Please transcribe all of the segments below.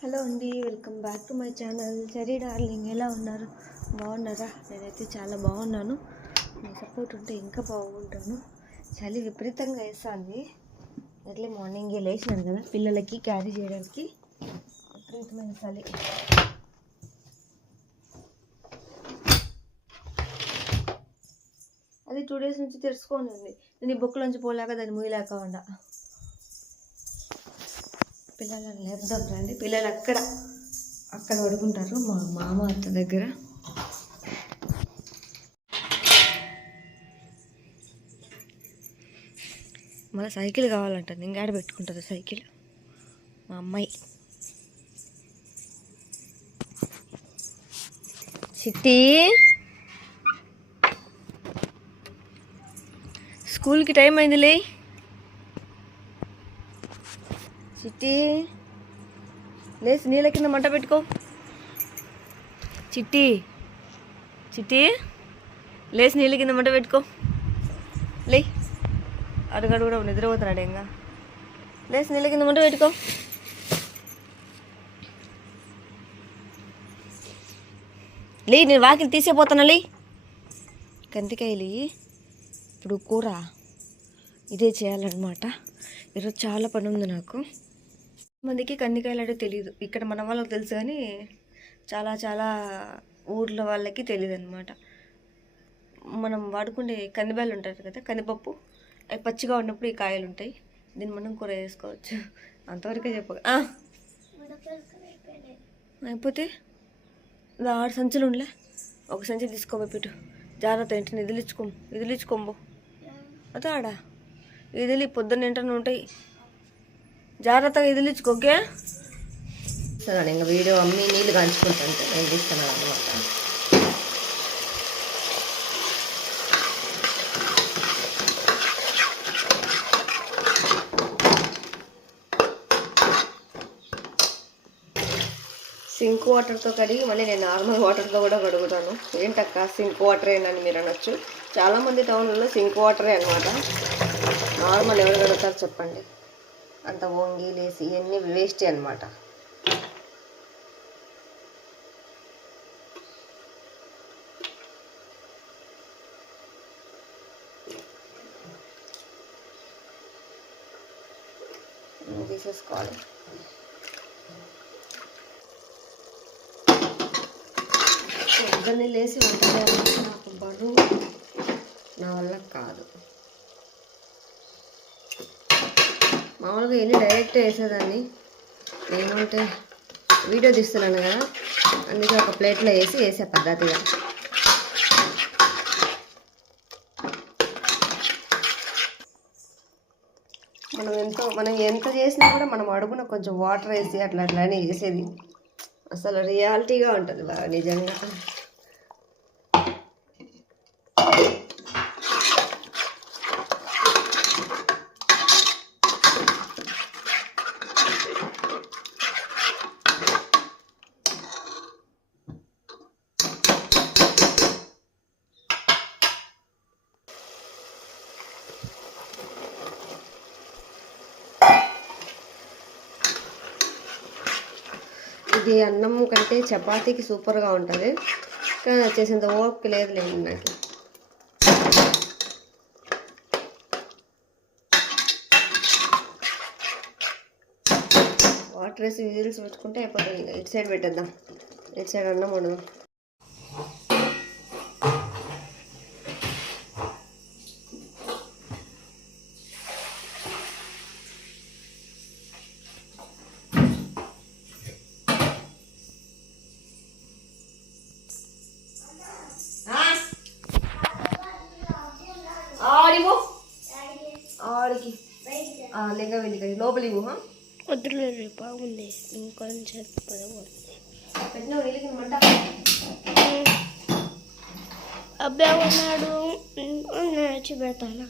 Hello అండి welcome back to my channel. సరే darling ఎలా ఉన్నారు? బాగున్నారా? నేనైతే చాలా బాగున్నాను. మీ సపోర్ట్ ఉంటే ఇంకా బాగుంటాను. చలి విపరీతంగా వేస్తుంది. అట్లే మార్నింగ్ లేచినాను కదా పిల్లలకి క్యారీ చేయడానికి విపరీతమైన చలి. అది టూ డేస్ నుంచి తెరుచుకొని ఉంది నేను ఈ బుక్ పోలేక దాన్ని మూయలేక ఉండా. పిల్లలను లేపుదాం రండి. పిల్లలు అక్కడ అక్కడ పడుకుంటారు. మా మామ అత్త దగ్గర. మళ్ళీ సైకిల్ కావాలంటుంది. ఇంకాడ పెట్టుకుంటుంది సైకిల్. మా అమ్మాయి. సిట్టి స్కూల్కి టైం అయిందిలే. చిట్టి. లేచి నీళ్ళ కింద మంట పెట్టుకో. చిట్టి. చిట్టి లేచి నీళ్ళ కింద మంట పెట్టుకో. లే. అడుగడు కూడా నిద్రపోతున్నాడు ఇంకా. లేచి నీళ్ళ కింద మంట పెట్టుకో. లే నేను వాకిలి తీసేపోతానా లే. కందికాయలు ఇప్పుడు కూర ఇదే చేయాలన్నమాట. ఈరోజు చాలా పని ఉంది నాకు. మందికి కందికాయలు అంటే తెలియదు ఇక్కడ మన వాళ్ళకి తెలుసు కానీ చాలా చాలా ఊర్ల వాళ్ళకి తెలియదు అనమాట మనం వాడుకునే కందిబాయలు ఉంటారు కదా కందిపప్పు అవి పచ్చిగా ఉన్నప్పుడు ఈ కాయలు ఉంటాయి. దీన్ని మనం కూర చేసుకోవచ్చు. అంతవరకే చెప్ప అయిపోతే ఆరు సంచులు ఉండలే. ఒక సంచి తీసుకోబోయి పెట్టు జాగ్రత్త ఏంటి ఇదిలిచ్చుకో ఇదిలిచ్చుకోంబో అదే ఆడా? ఇదిలి పొద్దున్న ఏంటనే ఉంటాయి. జాగ్రత్తగా ఇదిలిచ్చుకో ఓకే? సరే ఇంకా వీడియో అమ్మి నీళ్ళు కాంచుకుంటాను నేను తీస్తున్నాను అనమాట సింక్ వాటర్తో కడిగి మళ్ళీ నేను నార్మల్ వాటర్తో కూడా కడుగుతాను. ఏంటక్క సింక్ వాటర్ ఏంటని మీరు అనొచ్చు. చాలామంది టౌన్లలో సింక్ వాటరే అనమాట నార్మల్ ఎవరు కడుగుతారు చెప్పండి. అంత వంగి లేసి ఇవన్నీ వేస్ట్ అనమాట తీసేసుకోవాలి. పొద్దున్నే లేచి వంట చేయాలంటే నాకు బరువు నా వల్ల కాదు. మామూలుగా వెళ్ళి డైరెక్ట్ వేసేదాన్ని. ఏమంటే వీడియో తీస్తున్నాను కదా అందుకే ఒక ప్లేట్లో వేసి వేసే పద్ధతిగా. మనం ఎంతో మనం ఎంత చేసినా కూడా మనం అడుగున కొంచెం వాటర్ వేసి అట్లా అట్లానే చేసేది. అసలు రియాలిటీగా ఉంటుంది బాగా నిజంగా. ఇది అన్నం కంటే చపాతీకి సూపర్గా ఉంటుంది. కానీ వచ్చేసింత ఓపిక లేదు లేదు నాకు. వాటర్ వేసి విజిల్స్ పెట్టుకుంటే అయిపోతుంది ఇటు సైడ్ పెట్టేద్దాం. ఇటు సైడ్ అన్నం వండుదాం. లింగ వెళ్ళి? వద్దులేదు బాగుంది. ఇంకొంచెం మంట అబ్బాయి ఉన్నాడు. నడిచి పెడతాను?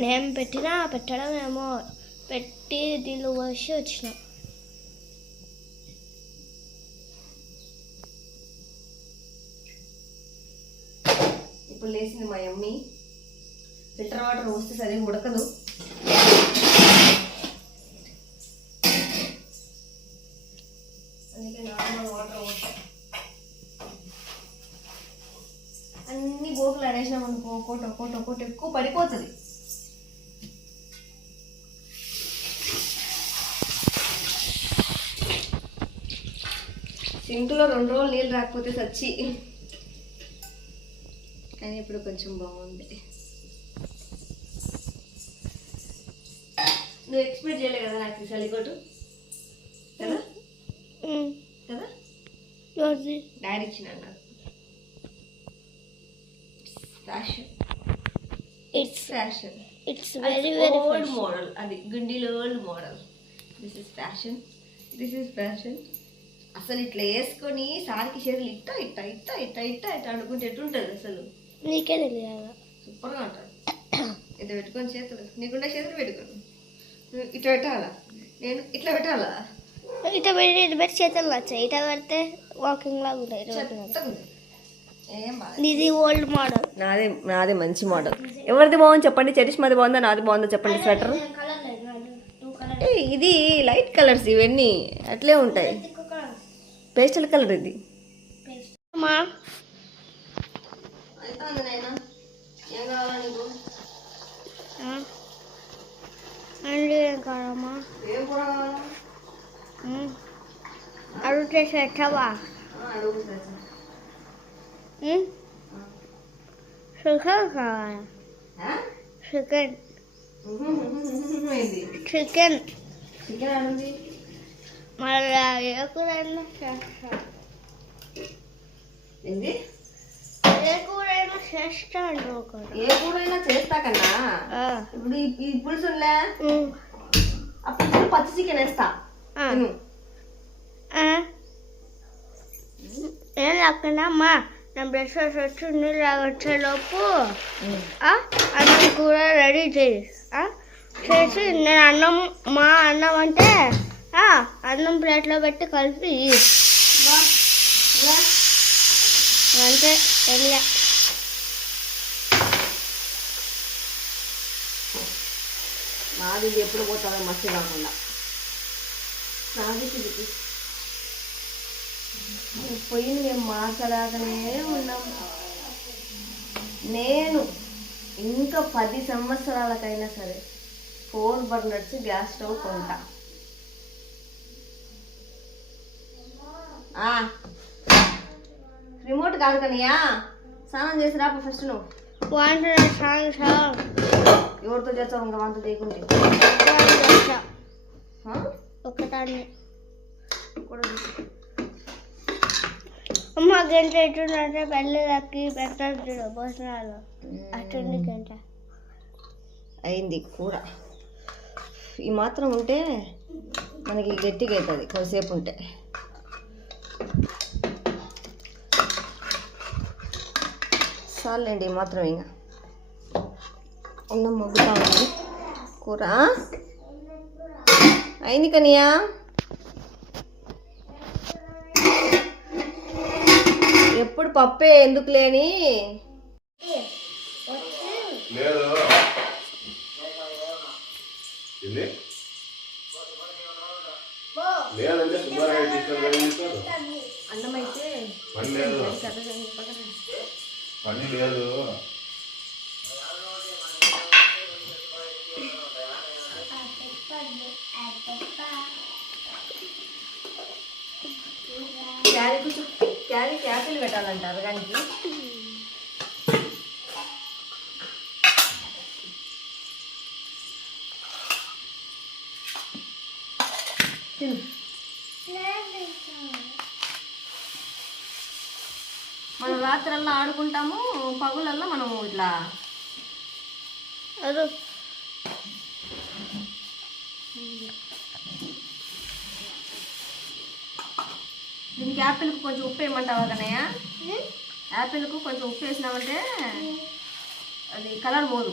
నేను పెట్టినా పెట్టడం ఏమో. పెట్టి దీనిలో వచ్చి వచ్చిన. ఇప్పుడు లేచింది మా అమ్మి ఫిల్టర్ వాటర్ పోస్తే సరే ఉడకదు అందుకే నార్మల్ వాటర్ పోస్తాం అన్ని గోకులు అడేసినాం అనుకో ఒకటి ఒకటి ఒకటి ఎక్కువ పడిపోతుంది. ఇంట్లో రెండు రోజులు నీళ్ళు రాకపోతే సచ్చి. కానీ ఇప్పుడు కొంచెం బాగుంది. నువ్వు ఎక్స్పెక్ట్ చేయలే కదా నాకు చలికోటు కదా? కదా? డాడీ ఇచ్చిన fashion it's fashion it's very very old model అది గుండీలో old model this is fashion this is fashion అసలు ఇట్లా వేసుకొని సారికి చేతులు ఇట్ట ఇట్ట ఇట్ట ఇట్ట ఇట్ట ఇట్ట అనుకుంటే ఎట్లుంటుంది అసలు? నీకే తెలియదు సూపర్గా ఉంటుంది. ఇట్లా పెట్టుకొని చేతులు నీకుండా చేతులు పెట్టుకోను ఇట్లా పెట్టాలా? నేను ఇట్లా పెట్టాలా? ఇట పెట్టి ఇటు పెట్టి చేతులు వచ్చాయి ఇట పెడితే వాకింగ్ లాగా ఉంటాయి ఇది ఓల్డ్ మోడల్ నాదే నాదే మంచి మోడల్ ఎవరిది బాగుంది చెప్పండి. చరిష్మాది బాగుందా? నాది బాగుందా చెప్పండి స్వెటర్ కలర్ లేదు టూ కలర్ ఏ ఇది లైట్ కలర్స్ ఇవన్నీ అట్లే ఉంటాయి. పేస్టల్ కలర్ ఇది. అమ్మా ఏం కావాలా నీకు అండి ఏం కూర కావాలా అడిగితే పెట్టవా చికెన్ కావాలా. చికెన్. చికెన్. మళ్ళీ ఏ కూరైనా చేస్తా. ఏంది? ఏ కూరైనా చేస్తా అంటూ ఒకటి ఏ కూరైనా చేస్తా కన్నా? ఇప్పుడు ఈ పులుసులే పులుసులు పచ్చి చికెన్ వేస్తా. ఏం లేకుండా అమ్మా నా బ్రష్ వచ్చి నీళ్ళు వచ్చే లోపు ఆ, అన్నం కూర రెడీ చేయి. ఆ, చేసి నేను అన్నం మా అన్నం అంటే అన్నం ప్లేట్లో పెట్టి కలిపి. అంతే తెలియ నాది ఇది ఎప్పుడు పోతాడో మస్తు కాకుండా నాది ఇది పొయ్యిని మేము మార్చలాగానే ఉన్నాం. నేను ఇంకా పది సంవత్సరాలకైనా సరే ఫోర్ బర్నర్స్ గ్యాస్ స్టవ్ కొంటా. రిమోట్ కాదు కనియా. స్నానం చేసి రాప ఫస్ట్ నువ్వు. వంట ఎవరితో చేస్తావు ఇంకా వంట చేయకుంటే? ఒకటాన్ని. అమ్మ గంట ఎట్టుందంటే పెళ్ళిళ్ళకి పెడతారు చూడు భోజనాలు. గంట. అయింది కూర. ఈ మాత్రం ఉంటే మనకి గట్టిగా అవుతుంది కొద్దిసేపు ఉంటే. చాలండి మాత్రం ఇంకా అన్నం మగ్గుతా ఉంది కూర అయింది కనియా? ఎప్పుడు పప్పే ఎందుకు లేని? లేదు. పని లేదు. క్యారీ క్యాపిల్ పెట్టాలంటారు తిను. మనం రాత్రల్లా ఆడుకుంటాము పగులల్లా మనం ఇట్లా అది. దీనికి యాపిల్కి కొంచెం ఉప్పు వేయమంటావా కన్నయ్య? యాపిల్కు కొంచెం ఉప్పు వేసినామంటే అది కలర్ పోదు.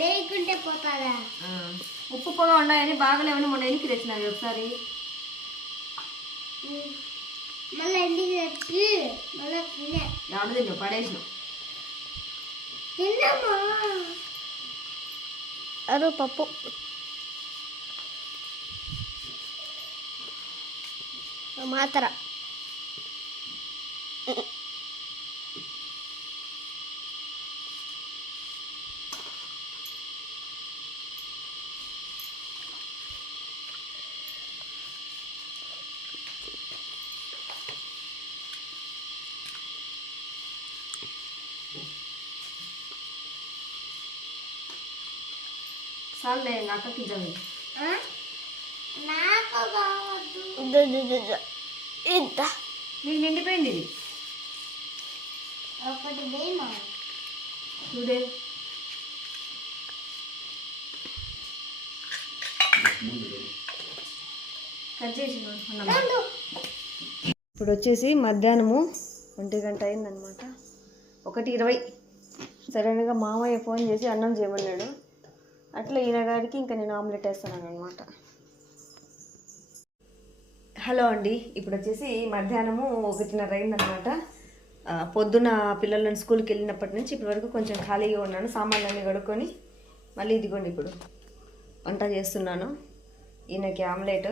లేకుంటే పోతాదా? ఉప్పు పొగ ఉన్నాయని బాగలేవని మొన్న ఎనికి తెచ్చినవి ఒకసారి. మళ్ళీ ఇంటికి తెచ్చి మళ్ళీ తినే ఎవడ తిన్నావు పడేసినావు తిన్నామా అదో పప్పు మాత్ర చాలే అక్కకి ఇద్దాం ఇంత. నీకు నిండిపోయింది ఇది. ఒకటి చూడే. కట్ చేసి ఇప్పుడు వచ్చేసి మధ్యాహ్నము ఒంటి గంట అయిందనమాట ఒకటి ఇరవై. సడన్గా మామయ్య ఫోన్ చేసి అన్నం చేయమన్నాడు. అట్లా ఈనగారికి ఇంకా నేను ఆమ్లెట్ వేస్తున్నాను అనమాట హలో అండి ఇప్పుడు వచ్చేసి మధ్యాహ్నము ఒకటిన్నర అయిందనమాట ఆ, పొద్దున పిల్లలను స్కూల్కి వెళ్ళినప్పటి నుంచి ఇప్పటి వరకు కొంచెం ఖాళీగా ఉన్నాను సామాన్లన్నీ కడుక్కొని మళ్ళీ ఇదిగోండి ఇప్పుడు వంట చేస్తున్నాను. ఈయనకి ఆమ్లెట్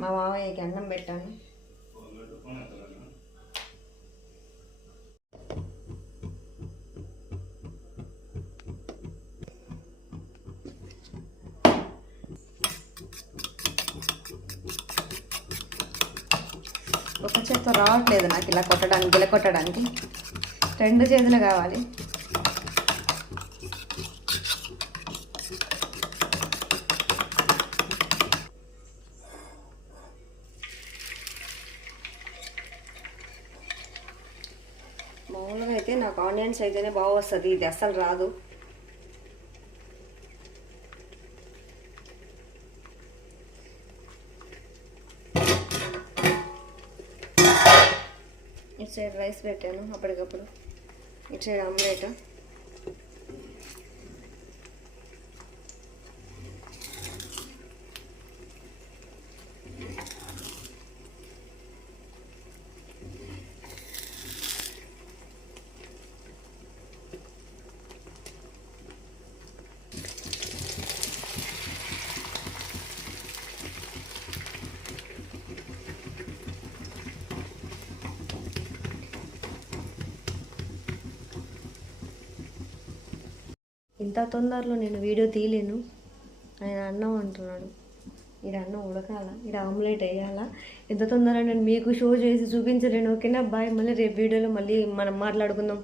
మా మామయ్యకి అన్నం పెట్టాను ఒక చేత్తో రావట్లేదు? నాకు ఇలా కొట్టడానికి గిల కొట్టడానికి. రెండు చేతులు కావాలి. మామూలుగా అయితే నాకు ఆనియన్స్ అయితేనే బాగా వస్తుంది ఇది అస్సలు రాదు. ఇటు సైడ్ రైస్ పెట్టాను అప్పటికప్పుడు. ఇటు సైడ్ ఆమ్లెట్. ఇంత తొందరలో నేను వీడియో తీయలేను. ఆయన అన్నం అంటున్నాడు. ఈడ అన్నం ఉడకాల? ఈడ ఆమ్లెట్ వేయాలా? ఎంత తొందరగా నేను మీకు షో చేసి చూపించలేను. ఓకేనా? బాయ్. మళ్ళీ రేపు వీడియోలో మళ్ళీ మనం మాట్లాడుకుందాం.